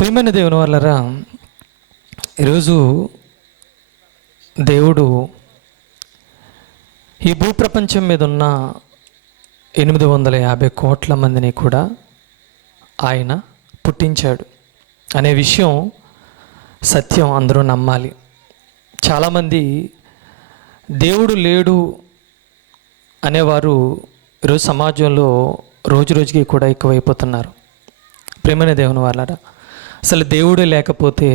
ప్రియమైన దేవుని వాళ్ళరా, ఈరోజు దేవుడు ఈ భూప్రపంచం మీద ఉన్న 850 కోట్ల మందిని కూడా ఆయన పుట్టించాడు అనే విషయం సత్యం, అందరూ నమ్మాలి. చాలామంది దేవుడు లేడు అనేవారు ఈరోజు సమాజంలో రోజు రోజుకి కూడా ఎక్కువైపోతున్నారు. ప్రియమైన దేవుని వాళ్ళరా, అసలు దేవుడే లేకపోతే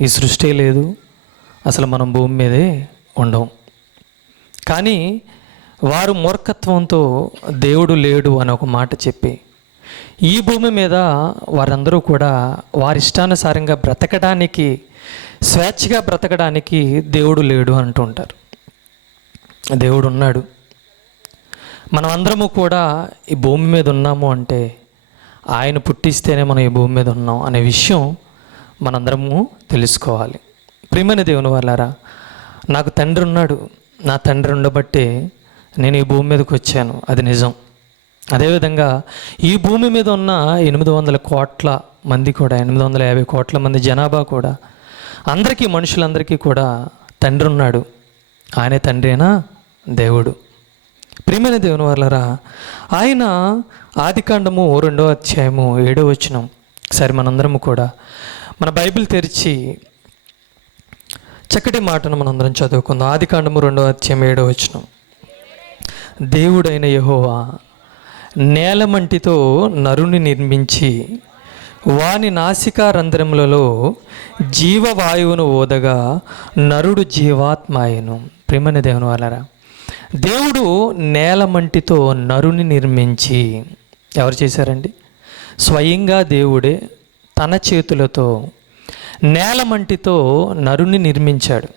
ఈ సృష్టి లేదు, అసలు మనం భూమి మీదే ఉండం. కానీ వారు మూర్ఖత్వంతో దేవుడు లేడు అని ఒక మాట చెప్పి ఈ భూమి మీద వారందరూ కూడా వారి ఇష్టానుసారంగా బ్రతకడానికి, స్వేచ్ఛగా బ్రతకడానికి దేవుడు లేడు అంటుంటారు. దేవుడు ఉన్నాడు. మనం అందరము కూడా ఈ భూమి మీద ఉన్నాము అంటే ఆయన పుట్టిస్తేనే మనం ఈ భూమి మీద ఉన్నాం అనే విషయం మనందరము తెలుసుకోవాలి. ప్రియమైన దేవుని వాళ్ళారా, నాకు తండ్రి ఉన్నాడు, నా తండ్రి ఉండబట్టే నేను ఈ భూమి మీదకి వచ్చాను, అది నిజం. అదేవిధంగా ఈ భూమి మీద ఉన్న 800 కోట్ల మంది కూడా, 850 కోట్ల మంది జనాభా కూడా, అందరికీ, మనుషులందరికీ కూడా తండ్రి ఉన్నాడు. ఆయనే తండ్రేనా దేవుడు. ప్రియమైన దేవుని వాళ్ళరా, ఆయన ఆదికాండము 2వ అధ్యాయము 7వ వచనం సరే మనందరము కూడా మన బైబిల్ తెరిచి చక్కటి మాటను మనందరం చదువుకుందాం. ఆదికాండము 2వ అధ్యాయం 7వ వచనం. దేవుడైన యెహోవా నేలమంటితో నరుని నిర్మించి వాని నాసికా రంధ్రములలో జీవవాయువును ఓదగా నరుడు జీవాత్మాయను. ప్రియమైన దేవుని వాళ్ళరా, దేవుడు నేలమంటితో నరుని నిర్మించి, ఎవరు చేశారండి? స్వయంగా దేవుడే తన చేతులతో నేలమంటితో నరుని నిర్మించాడు.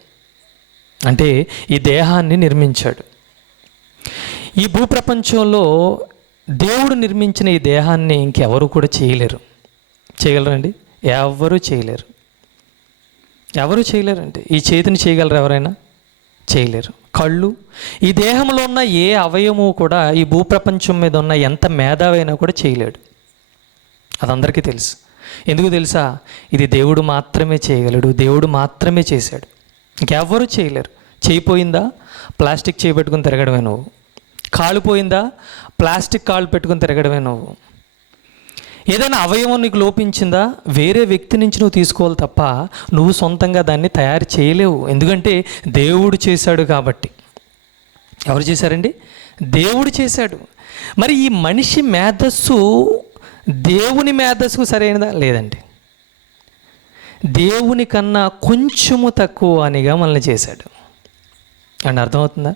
అంటే ఈ దేహాన్ని నిర్మించాడు. ఈ భూప్రపంచంలో దేవుడు నిర్మించిన ఈ దేహాన్ని ఇంకెవరు కూడా చేయలేరు. చేయగలరండి? ఎవరు చేయలేరు. ఎవరు చేయలేరండి. ఈ చేతిని చేయగలరు ఎవరైనా? చేయలేరు. కళ్ళు, ఈ దేహంలో ఉన్న ఏ అవయవము కూడా ఈ భూప్రపంచం మీద ఉన్న ఎంత మేధావైనా కూడా చేయలేడు. అదందరికీ తెలుసు. ఎందుకు తెలుసా? ఇది దేవుడు మాత్రమే చేయగలడు, దేవుడు మాత్రమే చేశాడు, ఇంకెవ్వరూ చేయలేరు. చేయిపోయిందా? ప్లాస్టిక్ చేయి పెట్టుకుని తిరగడమే నువ్వు. కాలిపోయిందా? ప్లాస్టిక్ కాళ్ళు పెట్టుకుని తిరగడమే నువ్వు. ఏదైనా అవయవం నీకు లోపించిందా? వేరే వ్యక్తి నుంచి నువ్వు తీసుకోవాలి తప్ప నువ్వు సొంతంగా దాన్ని తయారు చేయలేవు. ఎందుకంటే దేవుడు చేశాడు కాబట్టి. ఎవరు చేశారండి? దేవుడు చేశాడు. మరి ఈ మనిషి మేధస్సు దేవుని మేధస్సుకు సరైనదా? లేదండి. దేవుని కన్నా కొంచెము తక్కువ అనిగా మనల్ని చేశాడు అండ్ అర్థమవుతుందా?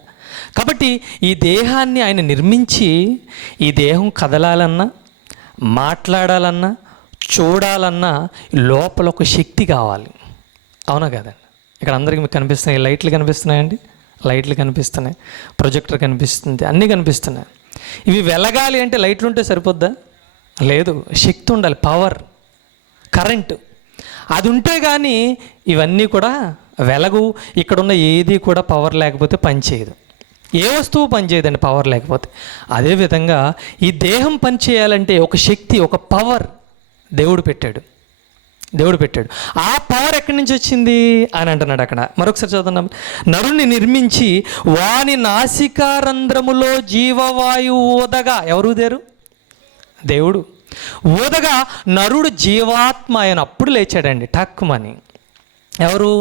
కాబట్టి ఈ దేహాన్ని ఆయన నిర్మించి, ఈ దేహం కదలాలన్నా, మాట్లాడాలన్నా, చూడాలన్నా లోపల ఒక శక్తి కావాలి. అవునా కదండి? ఇక్కడ అందరికీ మీకు కనిపిస్తున్నాయి, లైట్లు కనిపిస్తున్నాయండి, లైట్లు కనిపిస్తున్నాయి, ప్రొజెక్టర్ కనిపిస్తుంది, అన్నీ కనిపిస్తున్నాయి. ఇవి వెలగాలి అంటే లైట్లు ఉంటే సరిపోద్దా? లేదు, శక్తి ఉండాలి, పవర్, కరెంటు. అది ఉంటే కానీ ఇవన్నీ కూడా వెలగు. ఇక్కడున్న ఏది కూడా పవర్ లేకపోతే పనిచేయదు. ఏ వస్తువు పనిచేయదండి పవర్ లేకపోతే. అదేవిధంగా ఈ దేహం పనిచేయాలంటే ఒక శక్తి, ఒక పవర్ దేవుడు పెట్టాడు. దేవుడు పెట్టాడు. ఆ పవర్ ఎక్కడి నుంచి వచ్చింది అని అంటున్నాడు అక్కడ. మరొకసారి చదువుతున్నాం. నరుని నిర్మించి వాని నాసికారంధ్రములో జీవవాయువు ఊదగా, ఎవరు ఊదారు? దేవుడు ఊదగా నరుడు జీవాత్మ ఆయన అప్పుడు లేచాడండి టక్కుమని. ఎవరు?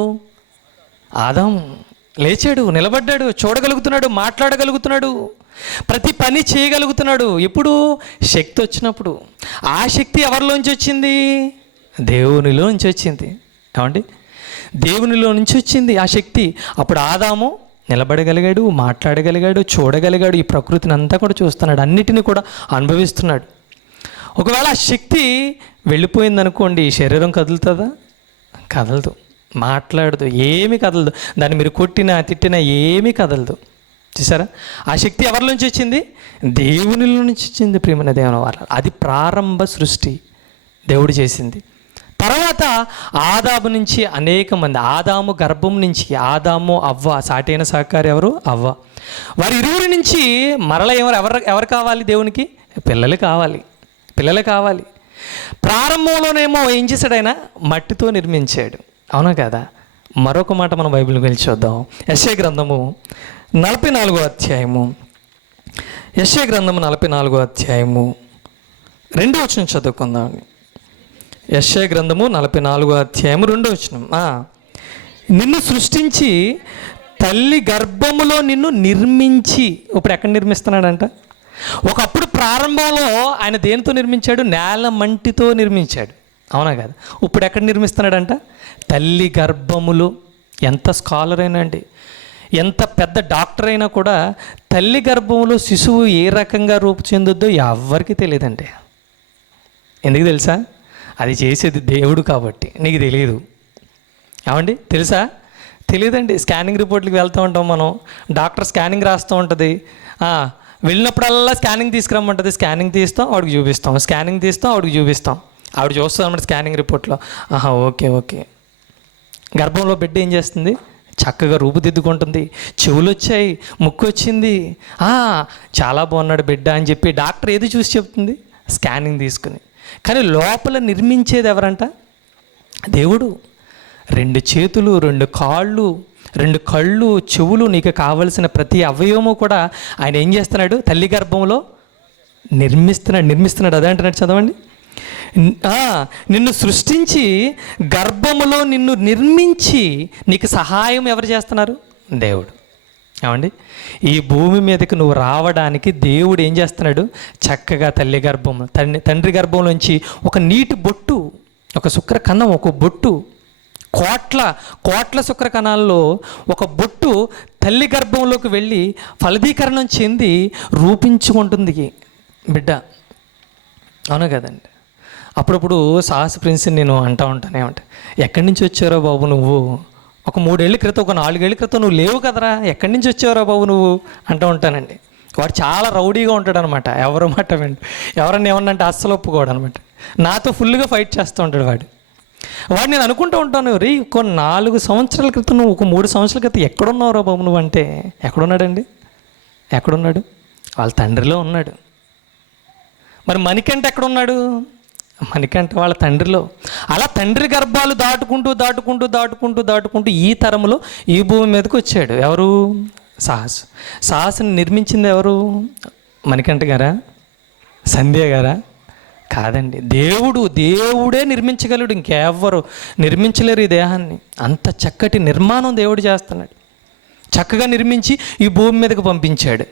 ఆదాము. లేచాడు, నిలబడ్డాడు, చూడగలుగుతున్నాడు, మాట్లాడగలుగుతున్నాడు, ప్రతి పని చేయగలుగుతున్నాడు. ఎప్పుడు? శక్తి వచ్చినప్పుడు. ఆ శక్తి ఎవరిలోంచి వచ్చింది? దేవునిలో నుంచి వచ్చింది. ఏమండి? దేవునిలో నుంచి వచ్చింది ఆ శక్తి. అప్పుడు ఆదాము నిలబడగలిగాడు, మాట్లాడగలిగాడు, చూడగలిగాడు, ఈ ప్రకృతిని అంతా కూడా చూస్తున్నాడు, అన్నిటినీ కూడా అనుభవిస్తున్నాడు. ఒకవేళ ఆ శక్తి వెళ్ళిపోయిందనుకోండి, శరీరం కదులుతుందా? కదలదు, మాట్లాడదు, ఏమీ కదలదు. దాన్ని మీరు కొట్టినా తిట్టినా ఏమీ కదలదు. చూసారా? ఆ శక్తి ఎవరిలోంచి వచ్చింది? దేవునిలో నుంచి వచ్చింది. ప్రియమైన దేవుని వారు, అది ప్రారంభ సృష్టి దేవుడు చేసింది. తర్వాత ఆదాము నుంచి అనేక మంది, ఆదాము గర్భం నుంచి ఆదాము అవ్వ, సాటైన సహకారి ఎవరు? అవ్వ. వారి ఇరువురి నుంచి మరల ఎవరు కావాలి? దేవునికి పిల్లలు కావాలి, పిల్లలు కావాలి. ప్రారంభంలోనేమో ఏం చేశాడు ఆయన? మట్టితో నిర్మించాడు. అవునా కదా? మరొక మాట మనం బైబిల్కి వెళ్ళి చూద్దాం. యెషయా గ్రంథము 44వ అధ్యాయము. యెషయా గ్రంథము 44వ అధ్యాయము 2వ వచనం చదువుకుందాం. యెషయా గ్రంథము 44వ అధ్యాయము 2వ వచనం. నిన్ను సృష్టించి తల్లి గర్భములో నిన్ను నిర్మించి. ఇప్పుడు ఎక్కడ నిర్మిస్తున్నాడంట? ఒకప్పుడు ప్రారంభంలో ఆయన దేనితో నిర్మించాడు? నేల మంటితో నిర్మించాడు. అవునా కదా? ఇప్పుడు ఎక్కడ నిర్మిస్తున్నాడంట? తల్లి గర్భములో. ఎంత స్కాలర్ అయినా అండి, ఎంత పెద్ద డాక్టర్ అయినా కూడా తల్లి గర్భంలో శిశువు ఏ రకంగా రూపు చెందుద్దో ఎవరికి తెలియదండి. ఎందుకు తెలుసా? అది చేసేది దేవుడు కాబట్టి. నీకు తెలియదు. ఏమండి? తెలుసా? తెలియదండి. స్కానింగ్ రిపోర్ట్లకి వెళ్తూ ఉంటాం మనం, డాక్టర్ స్కానింగ్ రాస్తూ ఉంటుంది. వెళ్ళినప్పుడల్లా స్కానింగ్ తీసుకురమ్మంటుంది. స్కానింగ్ తీస్తాం, ఆవిడకి చూపిస్తాం. స్కానింగ్ తీస్తాం, ఆవిడకి చూపిస్తాం. ఆవిడ చూస్తాం అన్నమాట స్కానింగ్ రిపోర్ట్లో. Okay okay. గర్భంలో బిడ్డ ఏం చేస్తుంది? చక్కగా రూపుదిద్దుకుంటుంది. చెవులు వచ్చాయి, ముక్కు వచ్చింది, చాలా బాగున్నాడు బిడ్డ అని చెప్పి డాక్టర్ ఏది చూసి చెప్తుంది? స్కానింగ్ తీసుకుని. కానీ లోపల నిర్మించేది ఎవరంట? దేవుడు. 2 చేతులు, 2 కాళ్ళు, 2 కళ్ళు, చెవులు, నీకు కావలసిన ప్రతి అవయవము కూడా ఆయన ఏం చేస్తున్నాడు? తల్లి గర్భంలో నిర్మిస్తున్నాడు. అదే అంటున్నాడు, చదవండి. నిన్ను సృష్టించి గర్భములో నిన్ను నిర్మించి నీకు సహాయం ఎవరు చేస్తున్నారు? దేవుడు. ఏమండి? ఈ భూమి మీదకి నువ్వు రావడానికి దేవుడు ఏం చేస్తున్నాడు? చక్కగా తల్లి గర్భం, తండ్రి గర్భంలోంచి ఒక నీటి బొట్టు, ఒక శుక్ర కణం, ఒక బొట్టు, కోట్ల శుక్ర కణాల్లో ఒక బొట్టు తల్లి గర్భంలోకి వెళ్ళి ఫలదీకరణం చెంది రూపించుకుంటుంది బిడ్డ. అవును కదండి? అప్పుడప్పుడు సాహస ప్రిన్స్ని నేను అంటూ ఉంటాను, ఏమంటే, ఎక్కడి నుంచి వచ్చారో బాబు నువ్వు? ఒక 3 ఏళ్ళ క్రితం, ఒక 4 ఏళ్ళ క్రితం నువ్వు లేవు కదరా, ఎక్కడి నుంచి వచ్చావురా బాబు నువ్వు అంటూ ఉంటానండి. వాడు చాలా రౌడీగా ఉంటాడు అనమాట. ఎవరు మాట వింటు, ఎవరన్నా ఏమన్నంటే అస్సలు ఒప్పుకోడు అనమాట. నాతో ఫుల్గా ఫైట్ చేస్తూ ఉంటాడు వాడు నేను అనుకుంటూ ఉంటాను, రీ 4 సంవత్సరాల క్రితం నువ్వు, ఒక 3 సంవత్సరాల క్రితం ఎక్కడున్నావురా బాబు నువ్వు అంటే, ఎక్కడున్నాడండి? ఎక్కడున్నాడు? వాళ్ళ తండ్రిలో ఉన్నాడు. మరి మణికంఠ ఎక్కడున్నాడు? మణికంఠ వాళ్ళ తండ్రిలో. అలా తండ్రి గర్భాలు దాటుకుంటూ ఈ తరములో ఈ భూమి మీదకి వచ్చాడు. ఎవరు? సాహస్ని నిర్మించింది ఎవరు? మణికంఠ గారా? సంధ్య గారా? కాదండి. దేవుడే నిర్మించగలడు. ఇంకెవ్వరు నిర్మించలేరు ఈ దేహాన్ని. అంత చక్కటి నిర్మాణం దేవుడు చేస్తున్నాడు. చక్కగా నిర్మించి ఈ భూమి మీదకి పంపించాడు.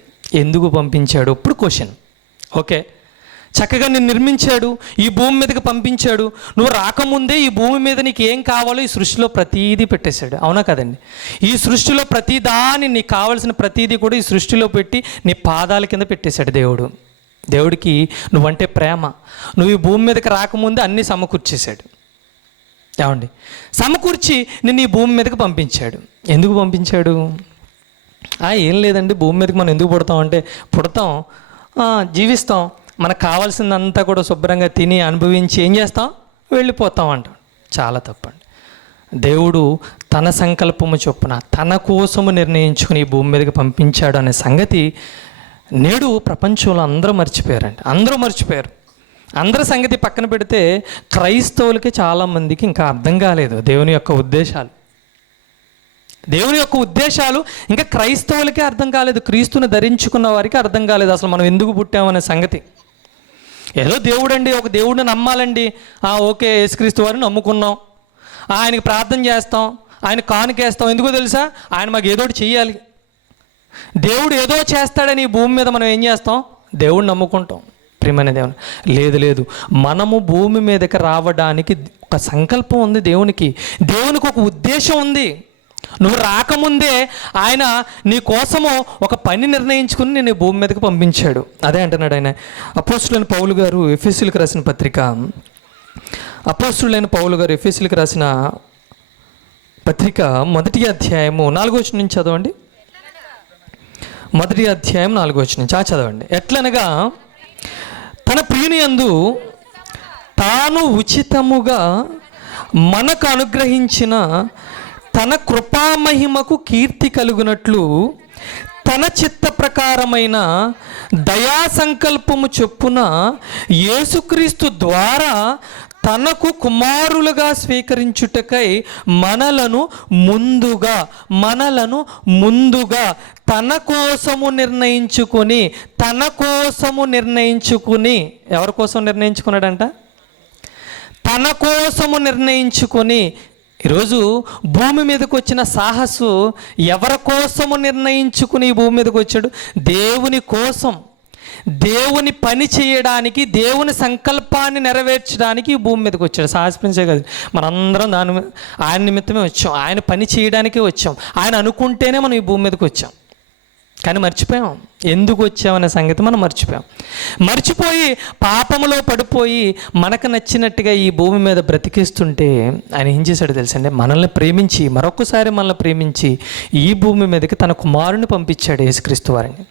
ఎందుకు పంపించాడు? ఇప్పుడు క్వశ్చన్. ఓకే, చక్కగా నేను నిర్మించాడు, ఈ భూమి మీదకి పంపించాడు. నువ్వు రాకముందే ఈ భూమి మీద నీకు ఏం కావాలో ఈ సృష్టిలో ప్రతీదీ పెట్టేశాడు. అవునా కదండి? ఈ సృష్టిలో ప్రతిదాన్ని, నీకు కావాల్సిన ప్రతీదీ కూడా ఈ సృష్టిలో పెట్టి నీ పాదాల కింద పెట్టేశాడు దేవుడు. దేవుడికి నువ్వంటే ప్రేమ. నువ్వు ఈ భూమి మీదకి రాకముందే అన్నీ సమకూర్చేశాడు. ఏమండి? సమకూర్చి నిన్ను ఈ భూమి మీదకి పంపించాడు. ఎందుకు పంపించాడు? ఏం లేదండి, భూమి మీదకి మనం ఎందుకు పుడతాం అంటే, పుడతాం, జీవిస్తాం, మనకు కావాల్సిందంతా కూడా శుభ్రంగా తిని అనుభవించి ఏం చేస్తాం? వెళ్ళిపోతాం అంటాం. చాలా తప్పండి. దేవుడు తన సంకల్పము చొప్పున తన కోసము నిర్ణయించుకుని ఈ భూమి మీదకి పంపించాడు అనే సంగతి నేడు ప్రపంచంలో అందరూ మర్చిపోయారండి. అందరి సంగతి పక్కన పెడితే క్రైస్తవులకి చాలామందికి ఇంకా అర్థం కాలేదు దేవుని యొక్క ఉద్దేశాలు ఇంకా క్రైస్తవులకే అర్థం కాలేదు. క్రీస్తుని ధరించుకున్న వారికి అర్థం కాలేదు అసలు మనం ఎందుకు పుట్టామనే సంగతి. ఏదో దేవుడండి, ఒక దేవుడిని నమ్మాలండి, ఓకే, యేసుక్రీస్తు వారిని నమ్ముకున్నాం, ఆయనకి ప్రార్థన చేస్తాం, ఆయన కానుకేస్తాం. ఎందుకో తెలుసా? ఆయన మాకు ఏదోటి చెయ్యాలి. దేవుడు ఏదో చేస్తాడని ఈ భూమి మీద మనం ఏం చేస్తాం? దేవుడిని నమ్ముకుంటాం. ప్రియమైన దేవుని లేదు, మనము భూమి మీదకి రావడానికి ఒక సంకల్పం ఉంది. దేవునికి ఒక ఉద్దేశం ఉంది. నువ్వు రాకముందే ఆయన నీ కోసము ఒక పని నిర్ణయించుకుని నేను భూమి మీదకి పంపించాడు. అదే అంటున్నాడు ఆయన. అపోస్తులైన పౌలు గారు ఎఫెసీయులకు రాసిన పత్రిక, ఎఫెసీయులకు రాసిన పత్రిక 1వ అధ్యాయము 4వ వచనం నుంచి చదవండి. 1వ అధ్యాయం 4వ వచనం నుంచి చదవండి. ఎట్లనగా తన ప్రియుని యందు తాను ఉచితముగా మనకు అనుగ్రహించిన తన కృపామహిమకు కీర్తి కలుగునట్లు తన చిత్త ప్రకారమైన దయా సంకల్పము చొప్పున యేసుక్రీస్తు ద్వారా తనకు కుమారులుగా స్వీకరించుటకై మనలను ముందుగా తన కోసము నిర్ణయించుకొని ఎవరి కోసం నిర్ణయించుకున్నాడంట? తన కోసము నిర్ణయించుకొని. ఈరోజు భూమి మీదకి వచ్చిన సాహసు ఎవరి కోసము నిర్ణయించుకుని ఈ భూమి మీదకి వచ్చాడు? దేవుని కోసం, దేవుని పని చేయడానికి, దేవుని సంకల్పాన్ని నెరవేర్చడానికి ఈ భూమి మీదకి వచ్చాడు. సాహసించే కదా, మనందరం ఆయన నిమిత్తమే వచ్చాం, ఆయన పని చేయడానికే వచ్చాం. ఆయన అనుకుంటేనే మనం ఈ భూమి మీదకి వచ్చాం. కానీ మర్చిపోయాం ఎందుకు వచ్చామనే సంగతి మనం మర్చిపోయి పాపములో పడిపోయి మనకు నచ్చినట్టుగా ఈ భూమి మీద బ్రతికిస్తుంటే ఆయన ఏం చేశాడు తెలుసండి? మనల్ని ప్రేమించి, మరొకసారి మనల్ని ప్రేమించి ఈ భూమి మీదకి తన కుమారుని పంపించాడు, యేసుక్రీస్తు వారిని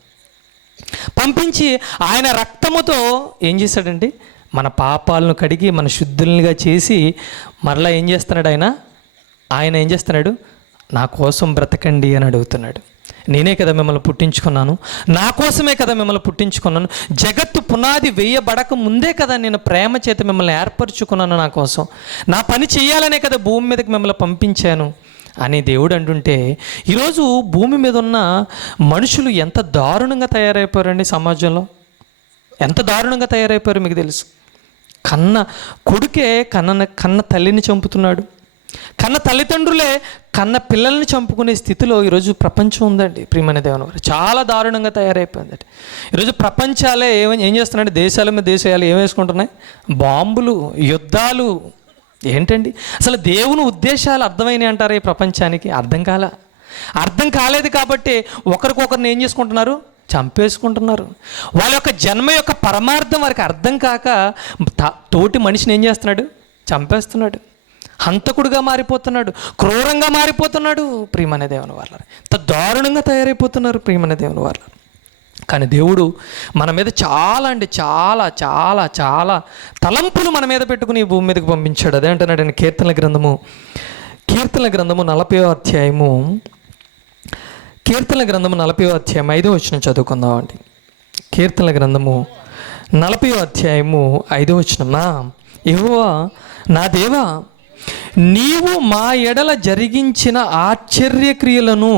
పంపించి ఆయన రక్తముతో ఏం చేశాడండి? మన పాపాలను కడిగి మన శుద్ధులుగా చేసి మరలా ఏం చేస్తున్నాడు? ఆయన ఏం చేస్తున్నాడు? నా కోసం బ్రతకండి అని అడుగుతున్నాడు. నేనే కదా మిమ్మల్ని పుట్టించుకున్నాను, నా కోసమే కదా మిమ్మల్ని పుట్టించుకున్నాను, జగత్తు పునాది వేయబడక ముందే కదా నేను ప్రేమ చేత మిమ్మల్ని ఏర్పరచుకున్నాను, నా కోసం నా పని చేయాలనే కదా భూమి మీదకి మిమ్మల్ని పంపించాను అని దేవుడు అంటుంటే, ఈరోజు భూమి మీద ఉన్న మనుషులు ఎంత దారుణంగా తయారైపోయారండి. సమాజంలో ఎంత దారుణంగా తయారైపోయారు మీకు తెలుసు. కన్న కొడుకే కన్న తల్లిని చంపుతున్నాడు, కన్న తల్లిదండ్రులే కన్న పిల్లల్ని చంపుకునే స్థితిలో ఈరోజు ప్రపంచం ఉందండి. ప్రియమైన దేవుని వారు, చాలా దారుణంగా తయారైపోయిందండి. ఈరోజు ప్రపంచాలే ఏం చేస్తున్నాయంటే, దేశాల మీద దేశాలు ఏం వేసుకుంటున్నాయి? బాంబులు, యుద్ధాలు. ఏంటండి అసలు దేవుని ఉద్దేశాలు అర్థమైనవి అంటారు ఈ ప్రపంచానికి? అర్థం కాలేదు కాబట్టి ఒకరికొకరిని ఏం చేసుకుంటున్నారు? చంపేసుకుంటున్నారు. వాళ్ళ యొక్క జన్మ యొక్క పరమార్థం వారికి అర్థం కాక తోటి మనిషిని ఏం చేస్తున్నాడు? చంపేస్తున్నాడు. హంతకుడుగా మారిపోతున్నాడు, క్రూరంగా మారిపోతున్నాడు. ప్రియమైన దేవుని వాళ్ళ ఇంత దారుణంగా తయారైపోతున్నారు ప్రియమైన దేవుని వాళ్ళ. కానీ దేవుడు మన మీద చాలా చాలా తలంపులు మన మీద పెట్టుకుని ఈ భూమి మీదకి పంపించాడు. అదే అంటున్నాడు కీర్తనల గ్రంథము 40వ అధ్యాయము 5వ వచనం చదువుకుందాం అండి. కీర్తనల గ్రంథము 40వ అధ్యాయము 5వ వచనం. యెహోవా నా దేవా, నీవు మా ఎడల జరిగించిన ఆశ్చర్యక్రియలను,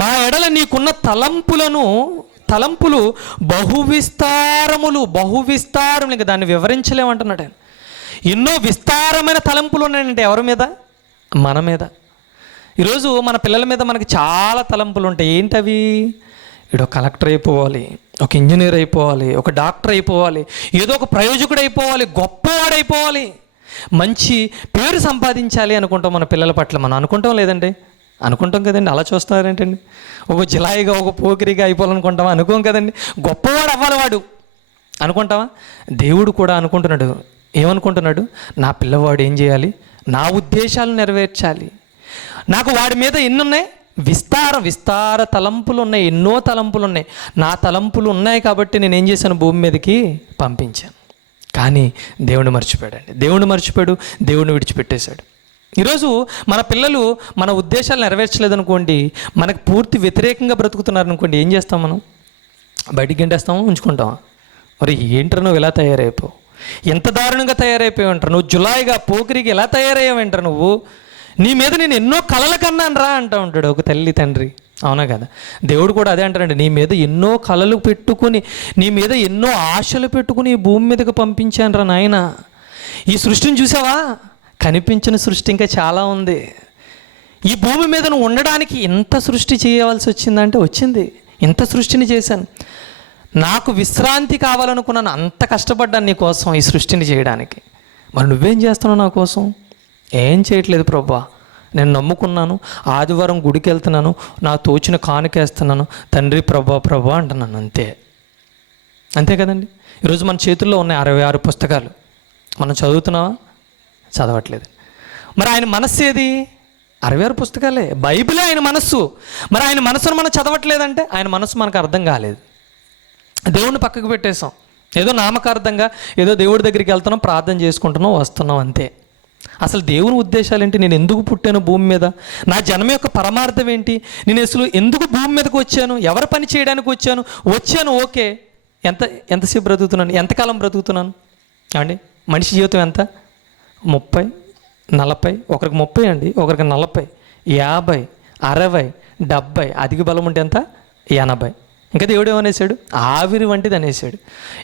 మా ఎడల నీకున్న తలంపులు బహువిస్తారములు. ఇంకా దాన్ని వివరించలేమంటున్నాడు. ఎన్నో విస్తారమైన తలంపులు ఉన్నాయంటే ఎవరి మీద? మన మీద. ఈరోజు మన పిల్లల మీద మనకి చాలా తలంపులు ఉంటాయి. ఏంటవి? వీడు కలెక్టర్ అయిపోవాలి, ఒక ఇంజనీర్ అయిపోవాలి, ఒక డాక్టర్ అయిపోవాలి, ఏదో ఒక ప్రయోజకుడు అయిపోవాలి, గొప్పవాడైపోవాలి, మంచి పేరు సంపాదించాలి అనుకుంటాం. మన పిల్లల పట్ల మనం అనుకుంటాం లేదండి? అనుకుంటాం కదండి. అలా చూస్తున్నారేంటండి? ఒక జిలాయిగా, ఒక పోకిరిగా అయిపోవాలనుకుంటామా? అనుకోం కదండి. గొప్పవాడు అవ్వాలి వాడు అనుకుంటావా? దేవుడు కూడా అనుకుంటున్నాడు. ఏమనుకుంటున్నాడు? నా పిల్లవాడు ఏం చేయాలి? నా ఉద్దేశాలు నెరవేర్చాలి. నాకు వాడి మీద ఎన్నున్నాయి? విస్తార తలంపులు ఉన్నాయి, ఎన్నో తలంపులు ఉన్నాయి. నా తలంపులు ఉన్నాయి కాబట్టి నేను ఏం చేశాను? భూమి మీదకి పంపించాను. కానీ దేవుని మర్చిపోయాడు, దేవుని విడిచిపెట్టేశాడు. ఈరోజు మన పిల్లలు మన ఉద్దేశాలు నెరవేర్చలేదనుకోండి, మనకు పూర్తి వ్యతిరేకంగా బ్రతుకుతున్నారనుకోండి, ఏం చేస్తాం? మనం బయటికి గంటేస్తామా, ఉంచుకుంటామా? మరి ఏంటో నువ్వు ఇలా తయారైపోవు, ఎంత దారుణంగా తయారైపోయావు అంటారు. నువ్వు జులాయిగా పోకిరికి ఎలా తయారయ్యావంటారు. నువ్వు నీ మీద నేను ఎన్నో కలలు కన్నాను రా అంటూ ఉంటాడు ఒక తల్లి తండ్రి. అవునా కదా? దేవుడు కూడా అదే అంటారండి, నీ మీద ఎన్నో కలలు పెట్టుకుని, నీ మీద ఎన్నో ఆశలు పెట్టుకుని ఈ భూమి మీదకి పంపించాను రా నాయన. ఈ సృష్టిని చూసావా? కనిపించిన సృష్టి ఇంకా చాలా ఉంది. ఈ భూమి మీద నువ్వు ఉండడానికి ఎంత సృష్టి చేయవలసి వచ్చిందంటే వచ్చింది. ఇంత సృష్టిని చేశాను, నాకు విశ్రాంతి కావాలనుకున్నాను, అంత కష్టపడ్డాను నీ కోసం ఈ సృష్టిని చేయడానికి. మరి నువ్వేం చేస్తున్నావు నా కోసం? ఏం చేయట్లేదు ప్రభా, నేను నమ్ముకున్నాను, ఆదివారం గుడికి వెళ్తున్నాను, నా తోచిన కానుకేస్తున్నాను, తండ్రి ప్రభా అంటున్నాను, అంతే కదండి. ఈరోజు మన చేతుల్లో ఉన్నాయి 66 పుస్తకాలు. మనం చదువుతున్నావా? చదవట్లేదు. మరి ఆయన మనస్సు ఏది? 66 పుస్తకాలే, బైబిలే ఆయన మనస్సు. మరి ఆయన మనస్సును మనం చదవట్లేదంటే ఆయన మనస్సు మనకు అర్థం కాలేదు. దేవుణ్ణి పక్కకు పెట్టేసాం, ఏదో నామకార్థంగా ఏదో దేవుడి దగ్గరికి వెళ్తున్నాం, ప్రార్థన చేసుకుంటున్నాం, వస్తున్నాం, అంతే. అసలు దేవుని ఉద్దేశాలు ఏంటి? నేను ఎందుకు పుట్టాను భూమి మీద? నా జన్మ యొక్క పరమార్థం ఏంటి? నేను అసలు ఎందుకు భూమి మీదకి వచ్చాను? ఎవరి పని చేయడానికి వచ్చాను ఓకే. ఎంతసేపు బ్రతుకుతున్నాను? ఎంతకాలం బ్రతుకుతున్నాను అండి? మనిషి జీవితం ఎంత? 30, 40, ఒకరికి 30 అండి, ఒకరికి 40, 50, 60, 70, అధిక బలం ఉంటే ఎంత? 80. ఇంకా దేవుడు ఏమనేసాడు? ఆవిరి వంటిది అనేసాడు.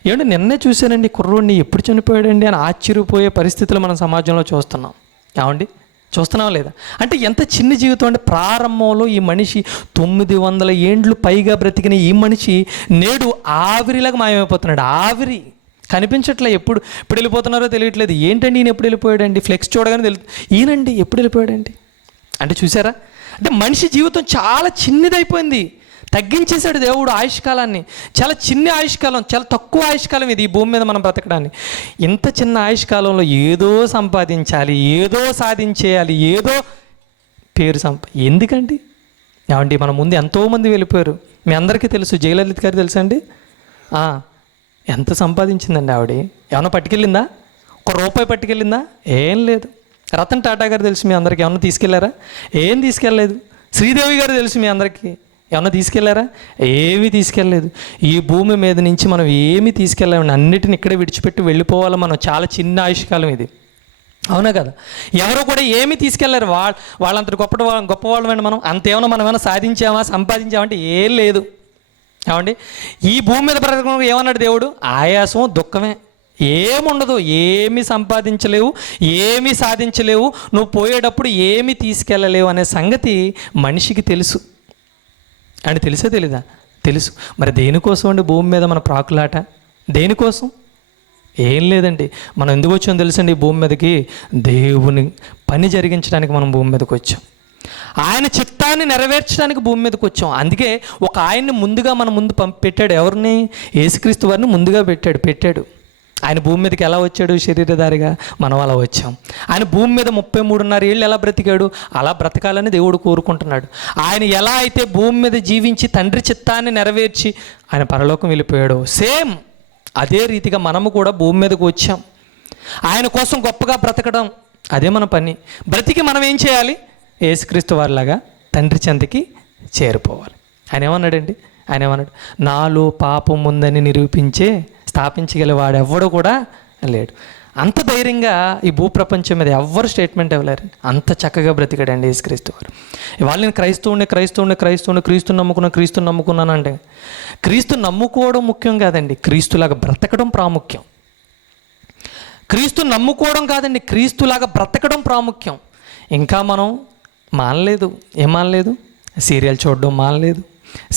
ఏమంటే నిన్నే చూశానండి కుర్రోడిని, ఎప్పుడు చనిపోయాడండి అని ఆశ్చర్యపోయే పరిస్థితులు మనం సమాజంలో చూస్తున్నాం. ఏమండి చూస్తున్నాం లేదా? అంటే ఎంత చిన్న జీవితం అంటే, ప్రారంభంలో ఈ మనిషి 900 ఏండ్లు పైగా బ్రతికిన ఈ మనిషి నేడు ఆవిరిలాగా మాయమైపోతున్నాడు. ఆవిరి కనిపించట్లే. ఎప్పుడు వెళ్ళిపోతున్నారో తెలియట్లేదు. ఏంటండి ఈయన ఎప్పుడు వెళ్ళిపోయాడండి? ఫ్లెక్స్ చూడగానే ఈయనండి ఎప్పుడు వెళ్ళిపోయాడండి అంటే చూసారా? అంటే మనిషి జీవితం చాలా చిన్నదైపోయింది. తగ్గించేశాడు దేవుడు ఆయుష్కాలాన్ని. చాలా చిన్న ఆయుష్కాలం, చాలా తక్కువ ఆయుష్కాలం ఇది ఈ భూమి మీద మనం బ్రతకడానికి. ఇంత చిన్న ఆయుష్కాలంలో ఏదో సంపాదించాలి, ఏదో సాధించేయాలి, ఏదో పేరు ఎందుకండి? ఏమండి మన ముందు ఎంతోమంది వెళ్ళిపోయారు. మీ అందరికీ తెలుసు, జయలలిత గారు తెలుసా అండి? ఎంత సంపాదించిందండి ఆవిడ? ఏమన్నా పట్టుకెళ్ళిందా? ₹1 పట్టుకెళ్ళిందా? ఏం లేదు. రతన్ టాటా గారు తెలుసు మీ అందరికీ, ఏమన్నా తీసుకెళ్లారా? ఏం తీసుకెళ్ళలేదు. శ్రీదేవి గారు తెలుసు మీ అందరికీ, ఏమన్నా తీసుకెళ్లారా? ఏమీ తీసుకెళ్ళలేదు. ఈ భూమి మీద నుంచి మనం ఏమీ తీసుకెళ్ళామండి. అన్నిటిని ఇక్కడే విడిచిపెట్టి వెళ్ళిపోవాలి మనం. చాలా చిన్న ఆయుష్కాలం ఇది, అవునా కదా? ఎవరు కూడా ఏమీ తీసుకెళ్లారు. వాళ్ళంత గొప్పవాళ్ళమండి మనం. అంతేమన్నా మనం ఏమైనా సాధించామా, సంపాదించామంటే ఏం లేదు. ఏమండి ఈ భూమి మీద బ్రతకడం ఏమన్నాడు దేవుడు? ఆయాసం, దుఃఖమే. ఏముండదు. ఏమీ సంపాదించలేవు, ఏమీ సాధించలేవు, నువ్వు పోయేటప్పుడు ఏమీ తీసుకెళ్ళలేవు అనే సంగతి మనిషికి తెలుసు. అని తెలిసే తెలీదా? తెలుసు. మరి దేనికోసం అండి భూమి మీద మన ప్రాకులాట? దేనికోసం? ఏం లేదండి. మనం ఎందుకు వచ్చామో తెలుసండి ఈ భూమి మీదకి? దేవుని పని జరిగించడానికి మనం భూమి మీదకి వచ్చాం. ఆయన చిత్తాన్ని నెరవేర్చడానికి భూమి మీదకి వచ్చాం. అందుకే ఒక ఆయన్ని ముందుగా మన ముందు పెట్టాడు. ఎవరిని? యేసుక్రీస్తు వారిని ముందుగా పెట్టాడు. ఆయన భూమి మీదకి ఎలా వచ్చాడు? శరీరధారిగా. మనం అలా వచ్చాం. ఆయన భూమి మీద 33.5 ఏళ్ళు ఎలా బ్రతికాడు? అలా బ్రతకాలని దేవుడు కోరుకుంటున్నాడు. ఆయన ఎలా అయితే భూమి మీద జీవించి తండ్రి చిత్తాన్ని నెరవేర్చి ఆయన పరలోకం వెళ్ళిపోయాడు, సేమ్ అదే రీతిగా మనము కూడా భూమి మీదకి వచ్చాం. ఆయన కోసం గొప్పగా బ్రతకడం, అదే మన పని. బ్రతికి మనం ఏం చేయాలి? యేసుక్రీస్తు వారిలాగా తండ్రి చెంతకి చేరిపోవాలి. ఆయన ఏమన్నాడు? నాలో పాపం ఉందని స్థాపించగలవాడు ఎవ్వడు కూడా లేడు. అంత ధైర్యంగా ఈ భూప్రపంచం మీద ఎవ్వరు స్టేట్మెంట్ ఇవ్వలేరు. అంత చక్కగా బ్రతికాడండి యేసుక్రీస్తు వారు. ఇవాళ నేను క్రీస్తుని నమ్ముకున్నాను అంటే, క్రీస్తు నమ్ముకోవడం ముఖ్యం కాదండి, క్రీస్తులాగా బ్రతకడం ప్రాముఖ్యం. క్రీస్తు నమ్ముకోవడం కాదండి, క్రీస్తులాగా బ్రతకడం ప్రాముఖ్యం. ఇంకా మనం ఏం మానలేదు? సీరియల్ చూడడం మానలేదు,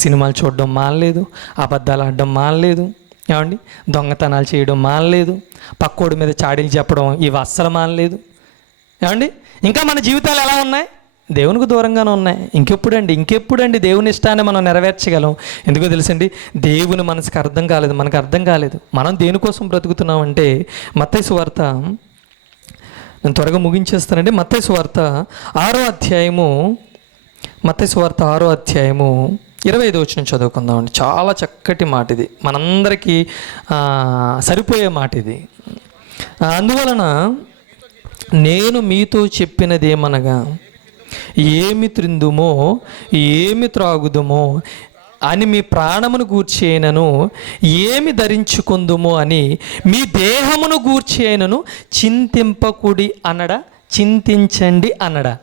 సినిమాలు చూడడం మానలేదు, అబద్ధాలు ఆడడం మానలేదు, ఏమండి దొంగతనాలు చేయడం మానలేదు, పక్కోడి మీద చాడీలు చెప్పడం ఇవి అస్సలు మానలేదు. ఏమండి ఇంకా మన జీవితాలు ఎలా ఉన్నాయి? దేవునికి దూరంగానే ఉన్నాయి. ఇంకెప్పుడండి దేవుని ఇష్టాన్ని మనం నెరవేర్చగలం? ఎందుకో తెలుసండి, దేవుని మనకు అర్థం కాలేదు. మనం దేనికోసం బ్రతుకుతున్నామంటే, మత్తయి సువార్త, నేను త్వరగా ముగించేస్తానండి. మత్తయి సువార్త 6వ అధ్యాయము 25వ వచనం చదువుకుందామండి. చాలా చక్కటి మాట ఇది, మనందరికీ సరిపోయే మాట ఇది. అందువలన నేను మీతో చెప్పినదేమనగా, ఏమి త్రిందుమో ఏమి త్రాగుదుమో అని మీ ప్రాణమును గూర్చేయనను, ఏమి ధరించుకుందుమో అని మీ దేహమును గూర్చేయనను చింతింపకుడి అనడా? చింతించండి అనడా?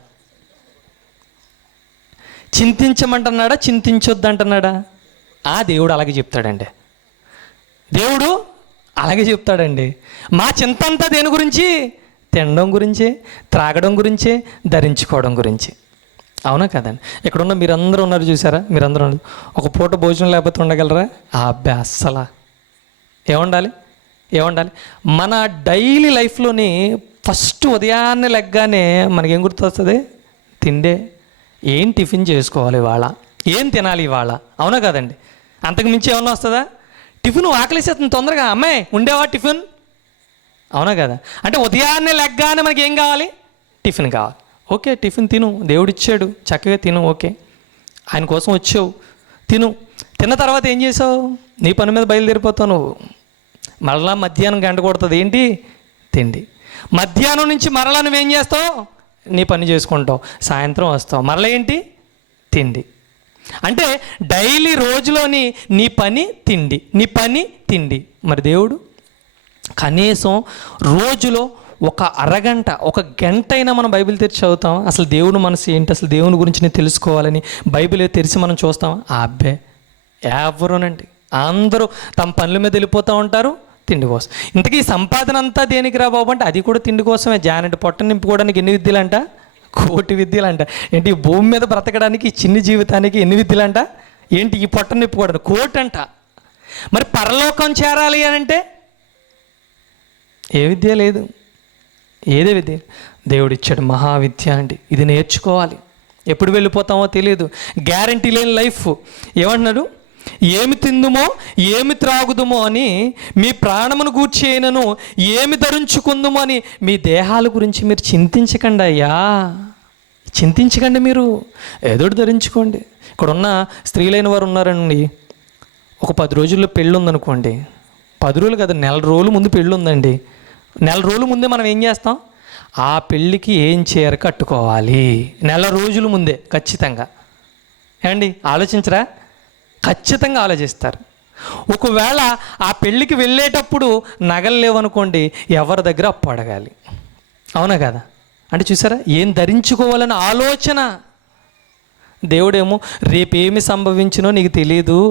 చింతించమంటున్నాడా? చింతించొద్దంటున్నాడా? దేవుడు అలాగే చెప్తాడండి. మా చింత అంతా దేని గురించి? తినడం గురించే, త్రాగడం గురించే, ధరించుకోవడం గురించి. అవునా కదండి? ఇక్కడున్న మీరందరూ ఉన్నారు చూసారా? మీరందరూ ఒక పూట భోజనం లేకపోతే ఉండగలరా? అస్సలా ఏముండాలి? మన డైలీ లైఫ్లోని ఫస్ట్ ఉదయాన్నే లెగ్గానే మనకేం గుర్తొస్తుంది? తిండే. ఏం టిఫిన్ చేసుకోవాలి ఇవాళ, ఏం తినాలి ఇవాళ, అవునా కదండి? అంతకు మించి ఏమన్నా వస్తుందా? టిఫిన్ ఆకలిసేస్తుంది తొందరగా, అమ్మాయి ఉండేవా టిఫిన్, అవునా కదా? అంటే ఉదయాన్నే లెగ్గానే మనకి ఏం కావాలి? టిఫిన్ కావాలి. ఓకే, టిఫిన్ తిను, దేవుడిచ్చాడు, చక్కగా తిను. ఓకే, ఆయన కోసం వచ్చావు, తిన్న తర్వాత ఏం చేసావు? నీ పని మీద బయలుదేరిపోతావు నువ్వు. మళ్ళా మధ్యాహ్నం గంట కొడుతుంది, ఏంటి? తిండి. మధ్యాహ్నం నుంచి మరలా నువ్వేం చేస్తావు? నీ పని చేసుకుంటావు, సాయంత్రం వస్తావు, మరలా ఏంటి? తిండి. అంటే డైలీ రోజులోని నీ పని తిండి, నీ పని తిండి. మరి దేవుడు కనీసం రోజులో ఒక అరగంట, ఒక గంట అయినా మనం బైబిల్ తెరిచి చదువుతాం. అసలు దేవుని మనసు ఏంటి, అసలు దేవుని గురించి నేను తెలుసుకోవాలని బైబిల్ తెరిచి మనం చూస్తాం. అబ్బే ఎవరునండి, అందరూ తమ పనుల మీద వెళ్ళిపోతూ ఉంటారు తిండి కోసం. ఇంతకీ సంపాదన అంతా దేనికి రా బాబు అంటే అది కూడా తిండి కోసమే. జానెట్ పొట్ట నింపుకోవడానికి ఎన్ని విద్యలంట? కోటి విద్యలంట. ఏంటి ఈ భూమి మీద బ్రతకడానికి, ఈ చిన్ని జీవితానికి ఎన్ని విద్యలంట? ఏంటి ఈ పొట్ట నింపుకోవడానికి? కోటి అంట. మరి పరలోకం చేరాలి అని అంటే ఏ విద్య లేదు. ఏదే విద్య? దేవుడిచ్చాడు మహావిద్య అండి. ఇది నేర్చుకోవాలి. ఎప్పుడు వెళ్ళిపోతామో తెలియదు, గ్యారంటీ లేని లైఫ్. ఏమంటున్నాడు? ఏమి తిందుమో ఏమి త్రాగుదుమో అని మీ ప్రాణమును గూర్చి అయినను, ఏమి ధరించుకుందుమో అని మీ దేహాల గురించి మీరు చింతించకండి అయ్యా. చింతించకండి, మీరు ఏదోటి ధరించుకోండి. ఇక్కడ ఉన్న స్త్రీలైన వారు ఉన్నారండి, ఒక 10 రోజుల్లో పెళ్ళి ఉందనుకోండి, 10 రోజులు కదా, నెల రోజుల ముందు పెళ్ళి ఉందండి. నెల రోజుల ముందే మనం ఏం చేస్తాం? ఆ పెళ్ళికి ఏం చీర కట్టుకోవాలి, నెల రోజుల ముందే ఖచ్చితంగా. ఏమండి ఆలోచించరా? ఖచ్చితంగా ఆలోచిస్తారు. ఒకవేళ ఆ పెళ్ళికి వెళ్ళేటప్పుడు నగలు లేవనుకోండి, ఎవరి దగ్గర అప్పు అడగాలి. అవునా కదా? అంటే చూసారా, ఏం ధరించుకోవాలని ఆలోచన. దేవుడేమో రేపేమి సంభవించినో నీకు తెలియదు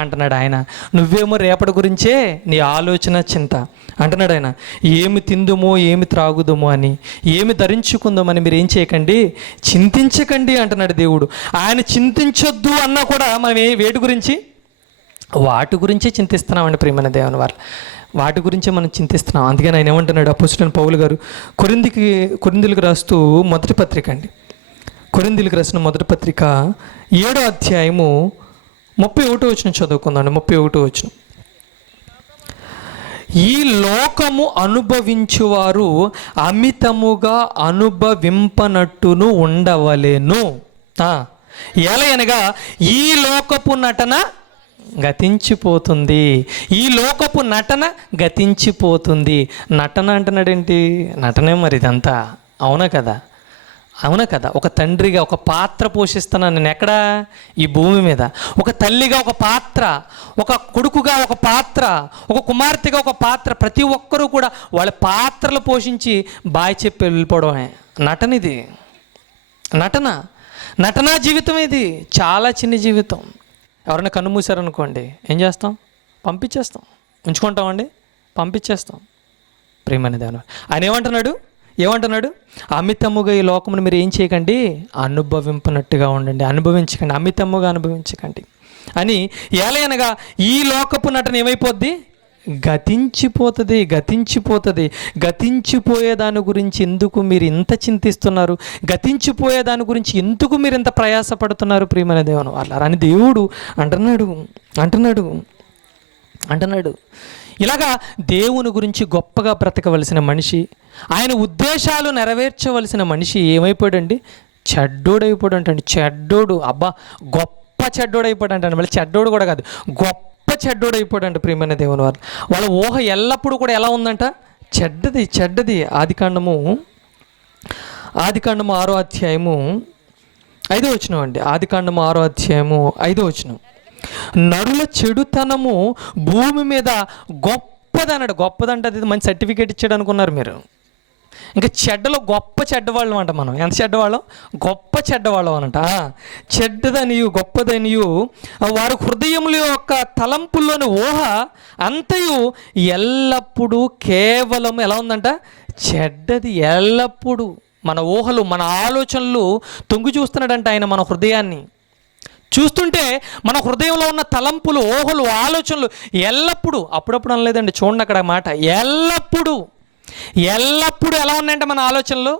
అంటున్నాడు ఆయన. నువ్వేమో రేపటి గురించే నీ ఆలోచన, చింత అంటున్నాడు ఆయన. ఏమి తిందుమో ఏమి త్రాగుదమో అని, ఏమి ధరించుకుందామని మీరు ఏం చేయకండి, చింతించకండి అంటున్నాడు దేవుడు. ఆయన చింతించొద్దు అన్నా కూడా మనం వేటి గురించి? వాటి గురించే చింతిస్తున్నామండి ప్రియమైన దేవుని వారు. వాటి గురించే మనం చింతిస్తున్నాం. అందుకని ఆయన ఏమంటున్నాడు అపోస్తలుడైన పౌలు గారు కొరింథీయులకు రాస్తూ మొదటి పత్రిక అండి, కొరింథీయులకు రాసిన మొదటి పత్రిక 7వ అధ్యాయము 31వ వచనం చదువుకుందాం. 31వ వచనం. ఈ లోకము అనుభవించువారు అమితముగా అనుభవింపనట్టును ఉండవలెను. ఎలయనగా ఈ లోకపు నటన గతించిపోతుంది. ఈ లోకపు నటన గతించిపోతుంది. నటన అంటున్నాడేంటి? నటనే మరి ఇదంతా. అవునా కదా? అవునా కదా? ఒక తండ్రిగా ఒక పాత్ర పోషిస్తున్నాను నేను ఎక్కడ? ఈ భూమి మీద. ఒక తల్లిగా ఒక పాత్ర, ఒక కొడుకుగా ఒక పాత్ర, ఒక కుమార్తెగా ఒక పాత్ర. ప్రతి ఒక్కరూ కూడా వాళ్ళ పాత్రలు పోషించి బాయ్ చెప్పి వెళ్ళిపోవడమే నటన. ఇది నటనా జీవితం. ఇది చాలా చిన్న జీవితం. ఎవరైనా కన్ను మూసారనుకోండి ఏం చేస్తాం? పంపించేస్తాం. ఉంచుకుంటామండి? పంపించేస్తాం. ప్రియమైన దేవుని ఆయన ఏమంటున్నాడు? అమితముగా ఈ లోకమును మీరు ఏం చేయకండి, అనుభవింపనట్టుగా ఉండండి. అనుభవించకండి, అమితముగా అనుభవించకండి అని. ఎలయనగా ఈ లోకపు నటన ఏమైపోద్ది? గతించిపోతుంది. గతించిపోయే దాని గురించి ఎందుకు మీరు ఇంత చింతిస్తున్నారు? గతించిపోయే దాని గురించి ఎందుకు మీరు ఇంత ప్రయాసపడుతున్నారు? ప్రియమైన దేవుని వాళ్ళారా అని దేవుడు అంటున్నాడు. ఇలాగా దేవుని గురించి గొప్పగా బ్రతకవలసిన మనిషి, ఆయన ఉద్దేశాలు నెరవేర్చవలసిన మనిషి ఏమైపోయాడండి? చెడ్డోడైపోయాడంటండి. చెడ్డోడు, అబ్బా గొప్ప చెడ్డోడైపోయాడంటండి. మళ్ళీ చెడ్డోడు కూడా కాదు, గొప్ప చెడ్డోడైపోయాడంట. ప్రియమైన దేవుని వారు వాళ్ళ ఊహ ఎల్లప్పుడూ కూడా ఎలా ఉందంట? చెడ్డది. ఆదికాండము 6వ అధ్యాయము 5వ వచనం అండి. ఆదికాండము 6వ అధ్యాయము 5వ వచనం. నరుల చెడుతనము భూమి మీద గొప్పదన్నాడు. గొప్పదంటే అది మంచి సర్టిఫికేట్ ఇచ్చాడు అనుకున్నారు మీరు. ఇంకా చెడ్డలో గొప్ప చెడ్డవాళ్ళం అంట మనం. ఎంత చెడ్డవాళ్ళం? గొప్ప చెడ్డవాళ్ళం అనంట. చెడ్డదనియు గొప్పదనియు వారి హృదయముల యొక్క తలంపుల్లోని ఊహ అంతయు ఎల్లప్పుడూ కేవలం ఎలా ఉందంట? చెడ్డది. ఎల్లప్పుడూ మన ఊహలు, మన ఆలోచనలు తొంగి చూస్తున్నాడంట ఆయన. మన హృదయాన్ని చూస్తుంటే మన హృదయంలో ఉన్న తలంపులు, ఊహలు, ఆలోచనలు ఎల్లప్పుడూ, అప్పుడప్పుడు అనలేదండి, చూడండి అక్కడ మాట, ఎల్లప్పుడూ ఎలా ఉన్నాయంటే మన ఆలోచనలు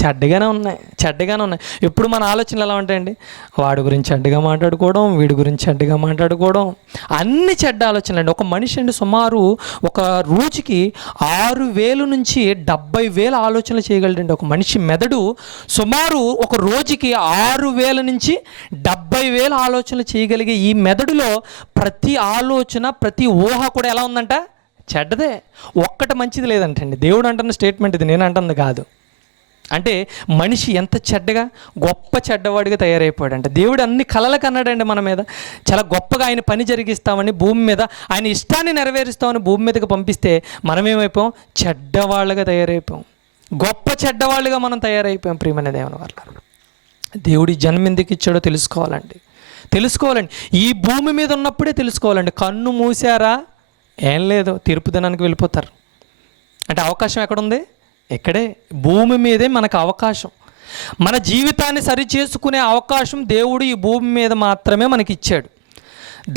చెడ్డగానే ఉన్నాయి. ఎప్పుడు మన ఆలోచనలు ఎలా ఉంటాయండి? వాడి గురించి చెడ్డగా మాట్లాడుకోవడం, వీడి గురించి చెడ్డగా మాట్లాడుకోవడం, అన్ని చెడ్డ ఆలోచనలు అండి. ఒక మనిషి అండి సుమారు ఒక రోజుకి 6,000 నుంచి 70,000 ఆలోచనలు చేయగలడండి. ఒక మనిషి మెదడు సుమారు ఒక రోజుకి 6,000 నుంచి 70,000 ఆలోచనలు చేయగలిగే ఈ మెదడులో ప్రతి ఆలోచన, ప్రతి ఊహ కూడా ఎలా ఉందంట? చెడ్డదే, ఒక్కటి మంచిది లేదంటండి. దేవుడు అంటున్న స్టేట్మెంట్ ఇది, నేను అంటుంది కాదు. అంటే మనిషి ఎంత చెడ్డగా, గొప్ప చెడ్డవాడిగా తయారైపోయాడు. అంటే దేవుడు అన్ని కలలకు అన్నాడండి మన మీద. చాలా గొప్పగా ఆయన పని జరిగిస్తామని భూమి మీద, ఆయన ఇష్టాన్ని నెరవేరుస్తామని భూమి మీదకి పంపిస్తే మనమేమైపోయాం? చెడ్డవాళ్ళుగా తయారైపోయాం, గొప్ప చెడ్డవాళ్ళుగా మనం తయారైపోయాం. ప్రియమైన దేవుని వల్ల దేవుడి జన్మ ఎందుకు ఇచ్చాడో తెలుసుకోవాలండి. ఈ భూమి మీద ఉన్నప్పుడే తెలుసుకోవాలండి. కన్ను మూసారా, ఏం లేదు, తీర్పు దినానికి వెళ్ళిపోతారు. అంటే అవకాశం ఎక్కడుంది? ఇక్కడే, భూమి మీదే మనకు అవకాశం. మన జీవితాన్ని సరిచేసుకునే అవకాశం దేవుడు ఈ భూమి మీద మాత్రమే మనకి ఇచ్చాడు.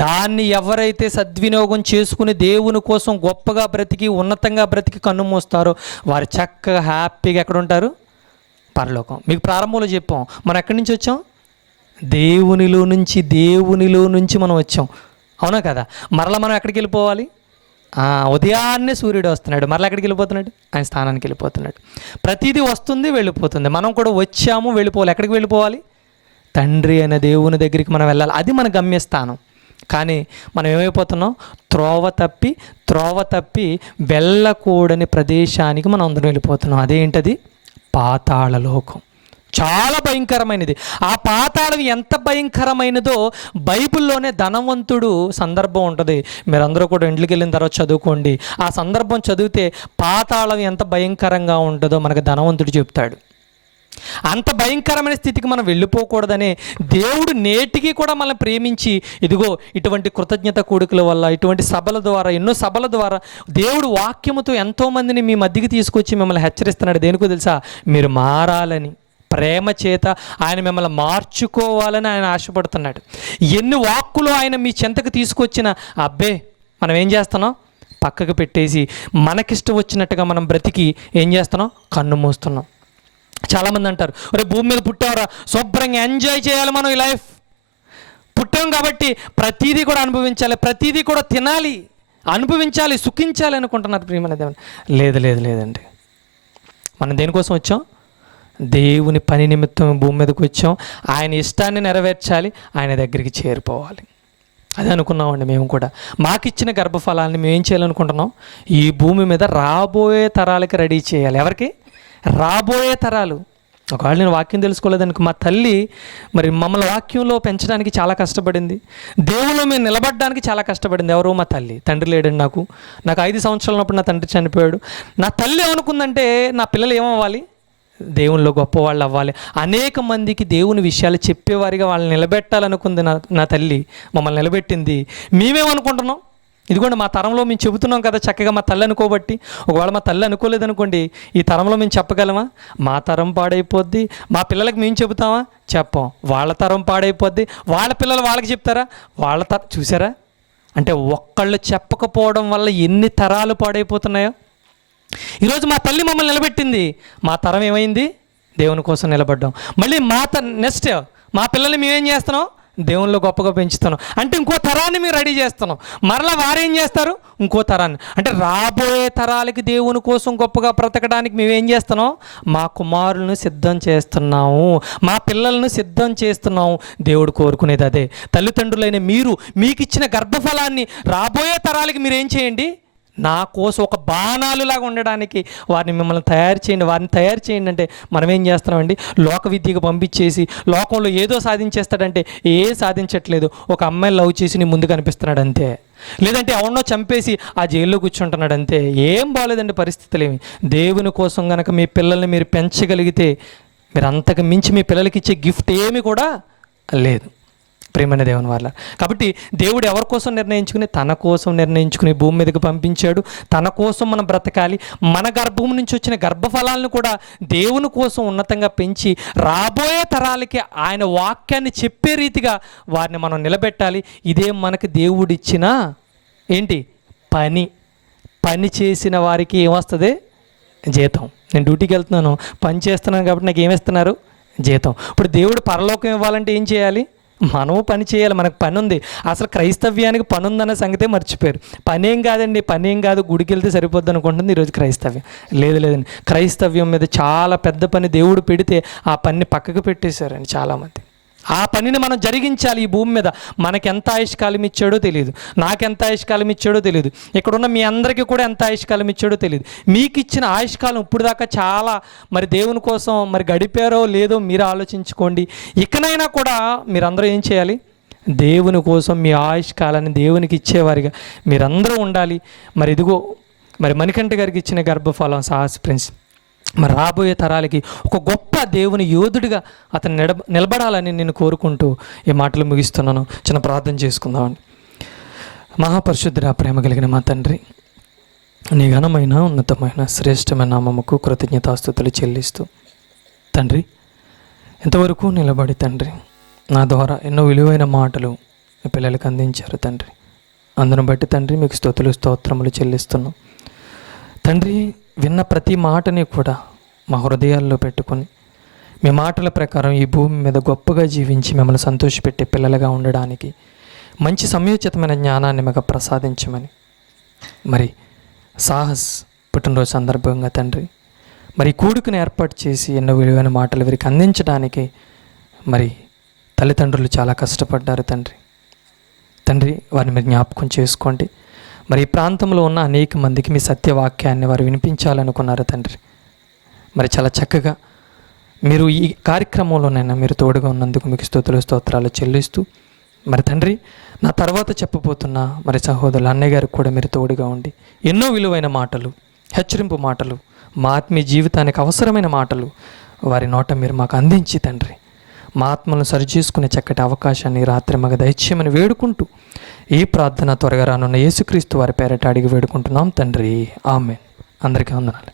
దాన్ని ఎవరైతే సద్వినియోగం చేసుకుని దేవుని కోసం గొప్పగా బ్రతికి, ఉన్నతంగా బ్రతికి కన్ను మూస్తారో వారు చక్కగా హ్యాపీగా ఎక్కడ ఉంటారు? పరలోకం. మీకు ప్రారంభంలో చెప్పాం, మనం ఎక్కడి నుంచి వచ్చాం? దేవునిలో నుంచి మనం వచ్చాం, అవునా కదా? మరలా మనం ఎక్కడికి వెళ్ళిపోవాలి? ఉదయాన్నే సూర్యుడు వస్తున్నాడు, మరలా ఎక్కడికి వెళ్ళిపోతున్నాడు? ఆయన స్థానానికి వెళ్ళిపోతున్నాడు. ప్రతిదీ వస్తుంది, వెళ్ళిపోతుంది. మనం కూడా వచ్చాము, వెళ్ళిపోవాలి. ఎక్కడికి వెళ్ళిపోవాలి? తండ్రి అనే దేవుని దగ్గరికి మనం వెళ్ళాలి. అది మన గమ్యస్థానం. కానీ మనం ఏమైపోతున్నాం? త్రోవ తప్పి వెళ్ళకూడని ప్రదేశానికి మనం అందరం వెళ్ళిపోతున్నాం. అదేంటది? పాతాళలోకం. చాలా భయంకరమైనది. ఆ పాతాళం ఎంత భయంకరమైనదో బైబిల్లోనే ధనవంతుడు సందర్భం ఉంటుంది. మీరందరూ కూడా ఇంట్లోకి వెళ్ళిన తర్వాత చదువుకోండి. ఆ సందర్భం చదివితే పాతాళం ఎంత భయంకరంగా ఉంటుందో మనకు ధనవంతుడు చెప్తాడు. అంత భయంకరమైన స్థితికి మనం వెళ్ళిపోకూడదనే దేవుడు నేటికి కూడా మనల్ని ప్రేమించి, ఇదిగో ఇటువంటి కృతజ్ఞత కూడికల వల్ల, ఇటువంటి సభల ద్వారా, ఎన్నో సభల ద్వారా దేవుడు వాక్యముతో ఎంతోమందిని మీ మధ్యకి తీసుకొచ్చి మిమ్మల్ని హెచ్చరిస్తున్నాడు. దేనికో తెలుసా? మీరు మారాలని, ప్రేమ చేత ఆయన మిమ్మల్ని మార్చుకోవాలని ఆయన ఆశపడుతున్నాడు. ఎన్ని వాక్కులు ఆయన మీ చెంతకు తీసుకొచ్చిన అబ్బే మనం ఏం చేస్తున్నాం? పక్కకు పెట్టేసి మనకిష్టం వచ్చినట్టుగా మనం బ్రతికి ఏం చేస్తున్నాం? కన్ను మూస్తున్నాం. చాలామంది అంటారు, ఒరే భూమి మీద పుట్టావరా, శుభ్రంగా ఎంజాయ్ చేయాలి మనం ఈ లైఫ్. పుట్టాం కాబట్టి ప్రతీదీ కూడా అనుభవించాలి, ప్రతీదీ కూడా తినాలి, అనుభవించాలి, సుఖించాలి అనుకుంటున్నారు. ప్రియమైన దేవుని లేదండి. మనం దేనికోసం వచ్చాం? దేవుని పని నిమిత్తం భూమి మీదకి వచ్చాం. ఆయన ఇష్టాన్ని నెరవేర్చాలి, ఆయన దగ్గరికి చేరిపోవాలి. అదే అనుకున్నామండి మేము కూడా. మాకిచ్చిన గర్భఫలాన్ని మేము ఏం చేయాలనుకుంటున్నాం? ఈ భూమి మీద రాబోయే తరాలకి రెడీ చేయాలి. ఎవరికి? రాబోయే తరాలు. ఒకవేళ నేను వాక్యం తెలుసుకోలేదనుకో, మా తల్లి మరి మమ్మల్ని వాక్యంలో పెంచడానికి చాలా కష్టపడింది, దేవుళ్ళు మేము నిలబడడానికి చాలా కష్టపడింది. ఎవరో మా తల్లి. తండ్రి లేడండి నాకు 5 సంవత్సరాలు ఉన్నప్పుడు నా తండ్రి చనిపోయాడు. నా తల్లి ఏమనుకుందంటే నా పిల్లలు ఏమవ్వాలి? దేవునిలో గొప్పవాళ్ళు అవ్వాలి, అనేక మందికి దేవుని విషయాలు చెప్పేవారిగా వాళ్ళని నిలబెట్టాలనుకుంది నా తల్లి. మమ్మల్ని నిలబెట్టింది. మేమేమనుకుంటున్నాం? ఇదిగోండి మా తరంలో మేము చెబుతున్నాం కదా చక్కగా, మా తల్లి అనుకోబట్టి. ఒకవేళ మా తల్లి అనుకోలేదనుకోండి, ఈ తరంలో మేము చెప్పగలమా? మా తరం పాడైపోద్ది. మా పిల్లలకి మేము చెబుతామా? చెప్పం. వాళ్ళ తరం పాడైపోద్ది. వాళ్ళ పిల్లలు వాళ్ళకి చెప్తారా? చూసారా? అంటే ఒక్కళ్ళు చెప్పకపోవడం వల్ల ఎన్ని తరాలు పాడైపోతున్నాయో. ఈరోజు మా తల్లి మమ్మల్ని నిలబెట్టింది, మా తరం ఏమైంది? దేవుని కోసం నిలబడ్డాం. మళ్ళీ నెక్స్ట్ మా పిల్లల్ని మేమేం చేస్తున్నాం? దేవునిలో గొప్పగా పెంచుతున్నాం. అంటే ఇంకో తరాన్ని మేము రెడీ చేస్తున్నాం. మరలా వారేం చేస్తారు? ఇంకో తరాన్ని. అంటే రాబోయే తరాలకి దేవుని కోసం గొప్పగా బ్రతకడానికి మేమేం చేస్తున్నాం? మా కుమారులను సిద్ధం చేస్తున్నాము, మా పిల్లలను సిద్ధం చేస్తున్నాము. దేవుడు కోరుకునేది అదే. తల్లిదండ్రులైన మీరు మీకు ఇచ్చిన గర్భఫలాన్ని రాబోయే తరాలకి మీరేం చేయండి? నా కోసం ఒక బాణాలులాగా ఉండడానికి మిమ్మల్ని తయారు చేయండి అంటే మనం ఏం చేస్తున్నామండి? లోక విద్యకు పంపించేసి లోకంలో ఏదో సాధించేస్తాడంటే ఏం సాధించట్లేదు. ఒక అమ్మాయిని లవ్ చేసి నీ ముందు కనిపిస్తున్నాడు అంతే, లేదంటే ఎవరినో చంపేసి ఆ జైల్లో కూర్చుంటున్నాడు అంతే. ఏం బాగోలేదండి పరిస్థితులు ఏమి. దేవుని కోసం కనుక మీ పిల్లల్ని మీరు పెంచగలిగితే మీరు అంతకు మించి మీ పిల్లలకి ఇచ్చే గిఫ్ట్ ఏమి కూడా లేదు. ప్రేమైన దేవుని వల్ల. కాబట్టి దేవుడు ఎవరి కోసం నిర్ణయించుకుని? తన కోసం నిర్ణయించుకుని భూమి మీదకి పంపించాడు. తన కోసం మనం బ్రతకాలి. మన గర్భం నుంచి వచ్చిన గర్భఫలాలను కూడా దేవుని కోసం ఉన్నతంగా పెంచి రాబోయే తరాలకి ఆయన వాక్యాన్ని చెప్పే రీతిగా వారిని మనం నిలబెట్టాలి. ఇదే మనకి దేవుడిచ్చిన పని చేసిన వారికి ఏమొస్తుంది? జీతం. నేను డ్యూటీకి వెళ్తున్నాను, పని చేస్తున్నాను కాబట్టి నాకు ఏమిస్తున్నారు? జీతం. ఇప్పుడు దేవుడు పరలోకం ఇవ్వాలంటే ఏం చేయాలి? మనము పని చేయాలి. మనకు పని ఉంది. అసలు క్రైస్తవ్యానికి పని ఉందన్న సంగతే మర్చిపోయారు. పనేం కాదు, గుడికి వెళ్తే సరిపోద్ది అనుకుంటుంది ఈరోజు క్రైస్తవ్యం. లేదండి, క్రైస్తవ్యం మీద చాలా పెద్ద పని దేవుడు పెడితే ఆ పని పక్కకు పెట్టేశారండి చాలామంది. ఆ పనిని మనం జరిగించాలి ఈ భూమి మీద. మనకెంత ఆయుష్కాలం ఇచ్చాడో తెలియదు, నాకెంత ఆయుష్కాలం ఇచ్చాడో తెలియదు, ఇక్కడున్న మీ అందరికీ కూడా ఎంత ఆయుష్కాలం ఇచ్చాడో తెలియదు. మీకు ఇచ్చిన ఆయుష్కాలం ఇప్పుడు దాకా చాలా మరి దేవుని కోసం మరి గడిపారో లేదో మీరు ఆలోచించుకోండి. ఇకనైనా కూడా మీరందరూ ఏం చేయాలి? దేవుని కోసం మీ ఆయుష్కాలాన్ని దేవునికి ఇచ్చేవారిగా మీరందరూ ఉండాలి. మరి ఇదిగో మరి మణికంఠ గారికి ఇచ్చిన గర్భఫలం సాహస్ ప్రిన్స్ మరి రాబోయే తరాలకి ఒక గొప్ప దేవుని యోధుడిగా అతను నిలబడాలని నేను కోరుకుంటూ ఈ మాటలు ముగిస్తున్నాను. చిన్న ప్రార్థన చేసుకుందామండి. మహాపరిశుద్ధుడా, ప్రేమ కలిగిన మా తండ్రి, నీ ఘనమైన ఉన్నతమైన శ్రేష్టమైన నామముకు కృతజ్ఞతాస్తుతులు చెల్లిస్తూ తండ్రి, ఇంతవరకు నిలబడి తండ్రి నా ద్వారా ఎన్నో విలువైన మాటలు మీ పిల్లలకు అందించారు తండ్రి. అందును బట్టి తండ్రి మీకు స్తుతులు స్తోత్రములు చెల్లిస్తున్నాం తండ్రి. విన్న ప్రతి మాటని కూడా మా హృదయాల్లో పెట్టుకొని మీ మాటల ప్రకారం ఈ భూమి మీద గొప్పగా జీవించి మిమ్మల్ని సంతోషపెట్టే పిల్లలుగా ఉండడానికి మంచి సమయోచితమైన జ్ఞానాన్ని మాకు ప్రసాదించమని మరి సాహస్ పుట్టినరోజు సందర్భంగా తండ్రి మరి కూడుకుని ఏర్పాటు చేసి ఎన్నో విలువైన మాటలు వీరికి అందించడానికి మరి తల్లిదండ్రులు చాలా కష్టపడ్డారు తండ్రి. వారిని మీరు జ్ఞాపకం చేసుకోండి. మరి ఈ ప్రాంతంలో ఉన్న అనేక మందికి మీ సత్యవాక్యాన్ని వారు వినిపించాలనుకున్నారు తండ్రి. మరి చాలా చక్కగా మీరు ఈ కార్యక్రమంలోనైనా మీరు తోడుగా ఉన్నందుకు మీకు స్తుతులు స్తోత్రాలు చెల్లిస్తూ మరి తండ్రి, నా తర్వాత చెప్పబోతున్న మరి సహోదరులు అన్నయ్య గారికి కూడా మీరు తోడుగా ఉండి ఎన్నో విలువైన మాటలు, హెచ్చరింపు మాటలు, మా ఆత్మీయ జీవితానికి అవసరమైన మాటలు వారి నోట మీరు మాకు అందించి తండ్రి మా ఆత్మలను సరిచేసుకునే చక్కటి అవకాశాన్ని రాత్రి మాకు దయచేయమని వేడుకుంటూ ఈ ప్రార్థన త్వరగా రానున్న యేసుక్రీస్తు వారి పేరట అడిగి వేడుకుంటున్నాం తండ్రి. ఆమేన్. అందరికీ వందనాలు.